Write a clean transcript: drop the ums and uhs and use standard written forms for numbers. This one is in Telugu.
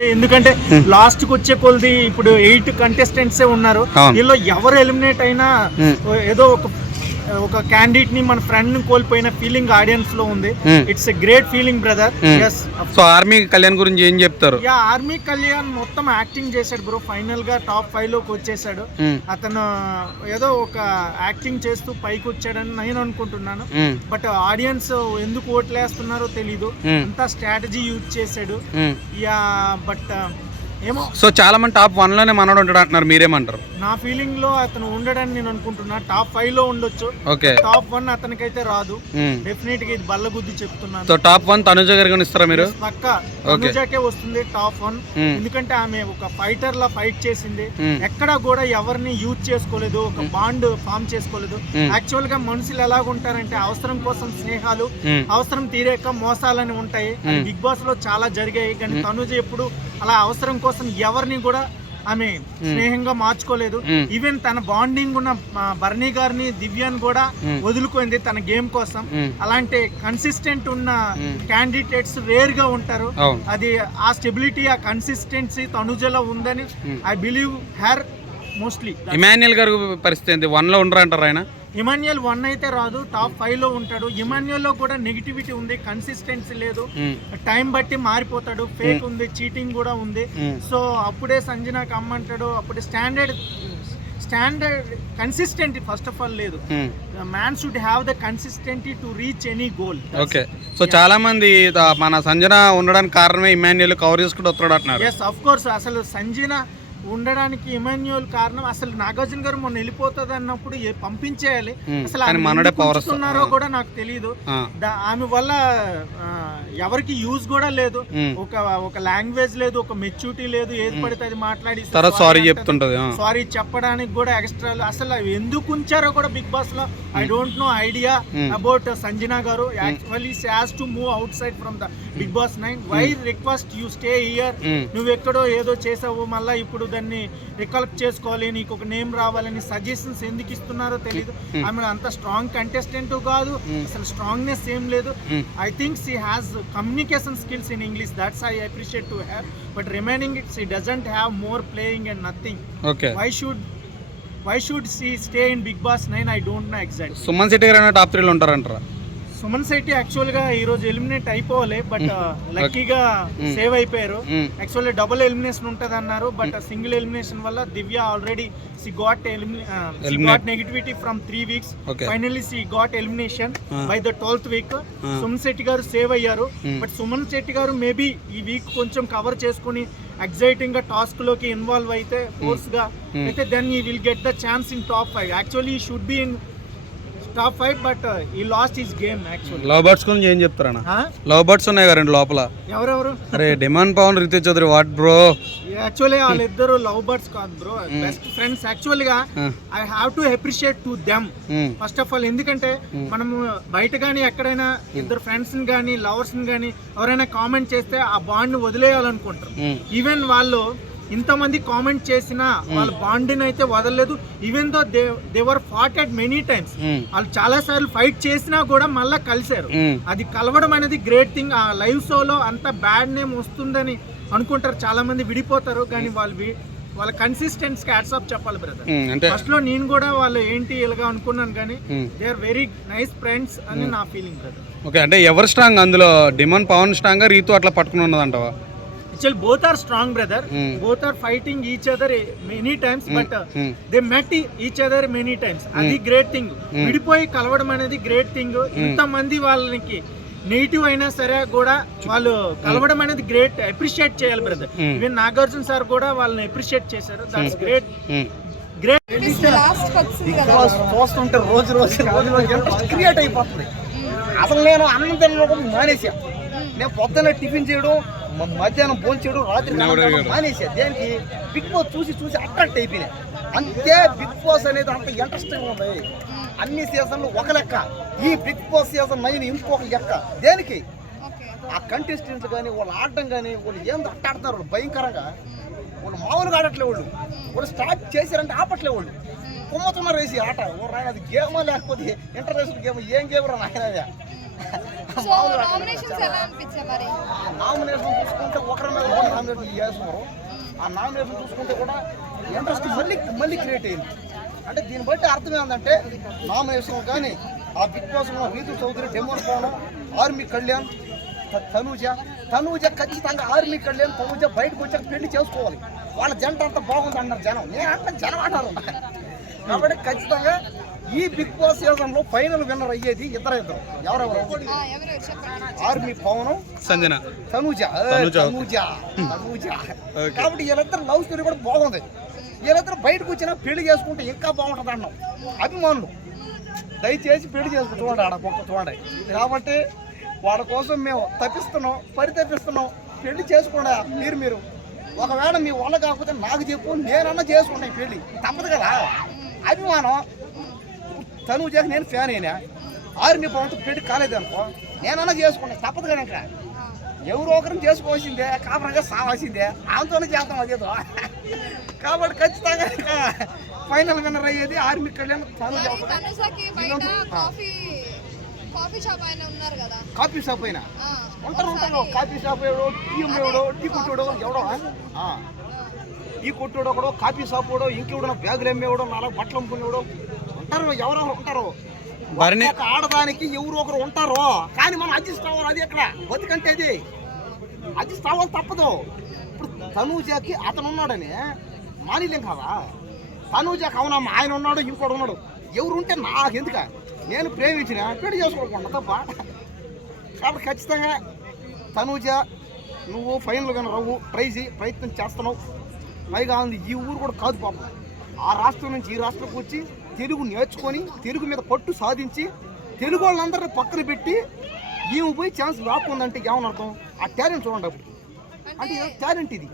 ఎందుకంటే లాస్ట్ కి వచ్చే కొలది ఇప్పుడు 8 కంటెస్టెంట్స్ ఉన్నారు. వీళ్ళు ఎవరు ఎలిమినేట్ అయినా ఏదో ఒక క్యాండిడేట్ ని మన ఫ్రెండ్ ని కోల్పోయిన ఫీలింగ్ ఆడియన్స్ లో ఉంది. It's a great feeling brother. yes. So army Kalyan గురించి ఏం చెప్తారు? యా, ఆర్మీ కళ్యాణ్ మొత్తం యాక్టింగ్ చేశాడు బ్రో. ఫైనల్ గా టాప్ 5 లోకి వచ్చేసాడు. అతను ఏదో ఒక యాక్టింగ్ చేస్తూ పైకి వచ్చాడని నేను అనుకుంటున్నాను. బట్ ఆడియన్స్ ఎందుకు ఓట్లేస్తున్నారో తెలీదు. అంతా స్ట్రాటజీ యూజ్ చేశాడు. యా, బట్ ఏమో. సో చాలా మంది టాప్ 1 లోనే మనోడు ఉంటాడు అంటున్నారు, మీరేమంటారు? నా ఫీలింగ్ లో అతను ఉండడని నేను అనుకుంటున్నా. టాప్ 5 లో ఉండొచ్చు. ఓకే, టాప్ 1 అతనికైతే రాదు. డెఫినెట్ గా ఇది బల్లగుద్ది చెప్తున్నాను. సో టాప్ 1 తనుజ గారికి ఇస్తారా మీరు? పక్కా తనుజకే వస్తుంది టాప్ 1. ఎందుకంటే ఆమె ఒక ఫైటర్ లా ఫైట్ చేసింది. ఎక్కడా కూడా ఎవరిని యూజ్ చేసుకోలేదు, ఒక బాండ్ ఫామ్ చేసుకోలేదు. యాక్చువల్ గా మనుషులు ఎలాగుంటారంటే అవసరం కోసం స్నేహాలు, అవసరం తీరేక మోసాలని ఉంటాయి. బిగ్ బాస్ లో చాలా జరిగాయి. కానీ తనుజ ఎప్పుడు అలా అవసరం కోసం ఎవరిని కూడా ఆమె స్నేహంగా మార్చుకోలేదు. ఈవెన్ తన బాండింగ్ ఉన్న బర్నీ గారిని, దివ్యాన్ని కూడా వదులుకుంది తన గేమ్ కోసం. అలాంటి కన్సిస్టెంట్ ఉన్న క్యాండిడేట్స్ రేర్ గా ఉంటారు. అది ఆ స్టెబిలిటీ, ఆ కన్సిస్టెన్సీ తనుజలో ఉందని I believe her mostly. Emmanuel గారి పరిస్థితి 1 లో ఉండరు అంటారు ఆయన? ఇమాన్యుయల్ 1 అయితే రాదు, టాప్ 5 లో ఉంటాడు. ఇమాన్యుయల్ లో కూడా నెగిటివిటీ ఉంది, కన్సిస్టెన్సీ లేదు. టైం బట్టి మారిపోతాడు, ఫేక్ ఉంది, చీటింగ్ కూడా ఉంది. సో అప్పుడే సంజనాకి అమ్మంటాడు, అప్పుడే standard consistent first of all లేదు. Man should have the consistency to reach any goal. Okay, so చాలా మంది మన సంజన ఉండడానికి కారణమే ఇమాన్యుయల్ కవర్ చేసుకుంటూ వస్తాడు అంటున్నారు. Yes, of course. అసలు సంజన ఉండడానికి ఇమాన్యుయల్ కారణం. అసలు నాగార్జున గారు మొన్న వెళ్ళిపోతుంది అన్నప్పుడు పంపించేయాలి. అసలు పంపిస్తున్నారో కూడా నాకు తెలియదు. ఆమె వల్ల ఎవరికి యూజ్ కూడా లేదు. ఒక లాంగ్వేజ్ లేదు, ఒక మెచ్యూరిటీ లేదు. ఏది పడితే అది మాట్లాడి సారీ చెప్తుంటది. సారీ చెప్పడానికి కూడా ఎక్స్ట్రా. అసలు ఎందుకు ఉంచారో కూడా బిగ్ బాస్ లో I don't know idea about Sanjana గారు. Actually she has to move outside from the big boss 9. Why request you stay here? నువ్వు ఎక్కడో ఏదో చేసావు, మళ్ళీ ఇప్పుడు దాన్ని రికలెక్ట్ చేసుకోవాలి, నీకు ఒక నేమ్ రావాలని సజెషన్స్ ఎందుకు ఇస్తున్నారో తెలియదు. ఆమె అంత స్ట్రాంగ్ కంటెస్టెంట్ కాదు, అసలు స్ట్రాంగ్నెస్ ఏం లేదు. I think she has communication skills in English. That's I appreciate to her. But remaining it she doesn't have more playing and nothing. Why should she stay in Bigg boss 9? I don't know exact. Suman Shetty garu top 3 లో ఉంటారంటారా? సుమన్ శెట్టి యాక్చువల్ గా ఈ రోజు ఎలిమినేట్ అయిపోవాలి, బట్ లక్కీగా సేవ్ అయిపోయారు. యాక్చువల్లీ డబుల్ ఎలిమినేషన్ ఉంటది అన్నారు, బట్ సింగిల్ ఎలిమినేషన్ వల్ల దివ్య already she got negativity from 3 weeks. Finally she got elimination by the 12th week. Suman Shetty గారు సేవ్ అయ్యారు. బట్ సుమన్ శెట్టి గారు మేబీ ఈ వీక్ కొంచెం కవర్ చేసుకుని ఎగ్జైటింగ్ గా టాస్క్ లోకి ఇన్వాల్వ్ అయితే ఫోర్స్ గా అయితే then he will get the chance in top 5. Actually he should be in top 5, but ఈ last his game. Actually love birds గురించి ఏం చెప్తారన్న? లవ్ బర్డ్స్ ఉన్నాయి కదా 2 లోపల. ఎవరెవరు? అరే Demon Pavan, Ritesh Chowdary. What bro? Actually వాళ్ళిద్దరు లవ్ బర్డ్స్ కాదు బ్రో, బెస్ట్ ఫ్రెండ్స్. యాక్చువల్ గా I have to appreciate to them first of all. ఎందుకంటే మనము బయట గానీ ఎక్కడైనా ఇద్దరు ఫ్రెండ్స్ ని గానీ లవర్స్ ని గానీ ఎవరైనా కామెంట్ చేస్తే ఆ బాండ్ ని వదిలేయాలనుకుంటారు. ఈవెన్ వాళ్ళు ఇంతమంది కామెంట్ చేసినా వాళ్ళ బాండ్ అయితే వదలలేదు. Even though they were fated many times. వాళ్ళు చాలా సార్లు ఫైట్ చేసినా కూడా మళ్ళా కలిశారు. అది కలవడం అనేది గ్రేట్ థింగ్. ఆ లైవ్ షోలో అంత బ్యాడ్ నేమ్ వస్తుందని అనుకుంటారు, చాలా మంది విడిపోతారు. కానీ వాళ్ళ కన్సిస్టెన్సీ హ్యాట్స్ ఆఫ్ చెప్పాలి బ్రదర్. ఫస్ట్ లో నేను కూడా వాళ్ళు ఏంటి ఇలాగా అనుకున్నాను, కానీ they are very nice friends అని నా ఫీలింగ్ బ్రదర్. ఓకే, అంటే ఎవరు స్ట్రాంగ్ అందులో? డిమాండ్ పవన్ స్ట్రాంగ్, రీతు అట్లా పట్టుకుని ఉన్నదంటవా? Actually both are strong brother. Both are fighting each other many times, but they met each other many times. Adi great thing. విడిపోయి కలవడం అనేది గ్రేట్ థింగ్. ఇంత మంది వాళ్ళకి నెగిటివ్ అయినా సరే కూడా వాళ్ళు కలవడం అనేది గ్రేట్. అప్రిషియేట్ చేయాలి బ్రదర్. ఈవెన్ నాగార్జున సార్ కూడా వాళ్ళని అప్రిషియేట్ చేశారు. That's great. పోస్ట్ ఉంటే రోజు క్రియేట్ అయిపోతుంది. అసలు నేను అన్నం తినడం మానేసా. నేను పొద్దున్న టిఫిన్ చేయడం, మధ్యాహ్నం భోజనం చేయడం, రాత్రి మానేసా. దేనికి? బిగ్ బాస్ చూసి అట్రాక్ట్ అయిపోయినాయి అంతే. బిగ్ బాస్ అనేది అంత ఇంట్రెస్టింగ్ ఉంది. అన్ని సీజన్లు ఒక లెక్క, ఈ బిగ్ బాస్ సీజన్ 9 ఇంకొక లెక్క. దేనికి? ఆ కంటెస్టెంట్స్ కానీ వాళ్ళు ఆడటం కానీ వాళ్ళు ఏం ఆడతారు భయంకరంగా. వాళ్ళు మామూలుగా ఆడట్లే వాళ్ళు వాళ్ళు స్టార్ట్ చేశారంటే ఆపట్లే వాళ్ళు కుమ్మతున్నారు వేసి ఆట ఓ రాయన అది గేమా లేకపోతే ఇంటర్నేషనల్ గేమ్ ఏం గేమ్ రా నాయన సో నామినేషన్స్ ఎలా అనిపించాయి మరి? నామినేషన్ చూసుకుంటే ఒకరి మీద కూడా నామినేషన్ చేస్తున్నారు. ఆ నామినేషన్ చూసుకుంటే కూడా ఇంట్రెస్ట్ మళ్ళీ క్రియేట్ అయింది. అంటే దీన్ని బట్టి అర్థం ఏంటంటే నామినేషన్ కానీ ఆ Bigg Boss Rithu Chowdary Demon Pavan army Kalyan Tanuja ఖచ్చితంగా ఆర్మీ కళ్యాణ్ తనూజ బయటకు వచ్చాక పెళ్లి చేసుకోవాలి. వాళ్ళ జంట అంతా బాగుంది అన్నారు జనం. నేను అంటే జనం అన్నారు. కాబట్టి ఖచ్చితంగా ఈ బిగ్ బాస్ సీజన్ లో ఫైనల్ విన్నర్ అయ్యేది ఇద్దరు ఎవరెవరు? ఆర్మీ పవన్, సంజన, తనూజ. కాబట్టి వీళ్ళిద్దరు లవ్ స్టోరీ కూడా బాగుంది. వీళ్ళిద్దరు బయటకు వచ్చినా పెళ్లి చేసుకుంటే ఇంకా బాగుంటుంది అన్నాం అభిమానులు. దయచేసి పెళ్లి చేసుకుంటూ చూడండి, ఆడ పక్క చూడండి. కాబట్టి వాళ్ళ కోసం మేము పరితపిస్తున్నాం. పెళ్లి చేసుకోండి మీరు. ఒకవేళ మీ వల్ల కాకపోతే నాకు చెప్పు, నేనన్నా చేసుకుంటా ఈ పెళ్లి. తప్పదు కదా, అభిమానం. తనూజకి నేను ఫ్యాన్ అయినా, ఆర్మీ పవన్తో పెళ్లి కాలేదు అనుకో, నేనన్నా చేసుకుంటా. తప్పదు కదా, ఇంకా ఎవరో ఒకరిని చేసుకోవాల్సిందే, కాపురంగా సావాల్సిందే. ఆమెతోనే చేస్తాం అదేదో. కాబట్టి ఖచ్చితంగా ఫైనల్ విన్నర్ అయ్యేది army Kalyan Tanuja. Coffee shop అయినా ఉంటారు. కాఫీ షాప్ ఎవడో, టీ ఎవడో, టీ కొట్టుడో ఎవడో, టీ కొట్టుడు ఒకడో, కాఫీ షాప్ వాడో, ఇంకెవడో బ్యాగులు అమ్మేవాడో, 4 బట్టలు అమ్ముకునేవాడో ఉంటారు. ఎవరెవరు ఉంటారు? ఒక ఆడదానికి ఎవరు ఒకరు ఉంటారు. కానీ మనం అడ్జస్ట్ అవ్వాలి. అది ఎక్కడ బతికంటే అది అడ్జస్ట్ అవ్వాలి, తప్పదు. ఇప్పుడు తనూజకి అతను ఉన్నాడని మానిలేం కదా. తనూజకి అవునమ్మా ఆయన ఉన్నాడు, ఇంకోటి ఉన్నాడు, ఎవరు ఉంటే నాకు ఎందుక? నేను ప్రేమించిన పెళ్లి చేసుకోకుండా తప్ప. కాబట్టి ఖచ్చితంగా తనూజ నువ్వు ఫైనల్గా రావు, ప్రయత్నం చేస్తున్నావు. పైగా ఉంది ఈ ఊరు కూడా కాదు పాపం. ఆ రాష్ట్రం నుంచి ఈ రాష్ట్రంకి వచ్చి తెలుగు నేర్చుకొని తెలుగు మీద పట్టు సాధించి తెలుగు వాళ్ళందరినీ పక్కన పెట్టి ఈమె పోయి ఛాన్స్ రాకుందంటే ఏమని అర్థం? ఆ టాలెంట్ చూడండి. అప్పుడు అంటే టాలెంట్ ఇది.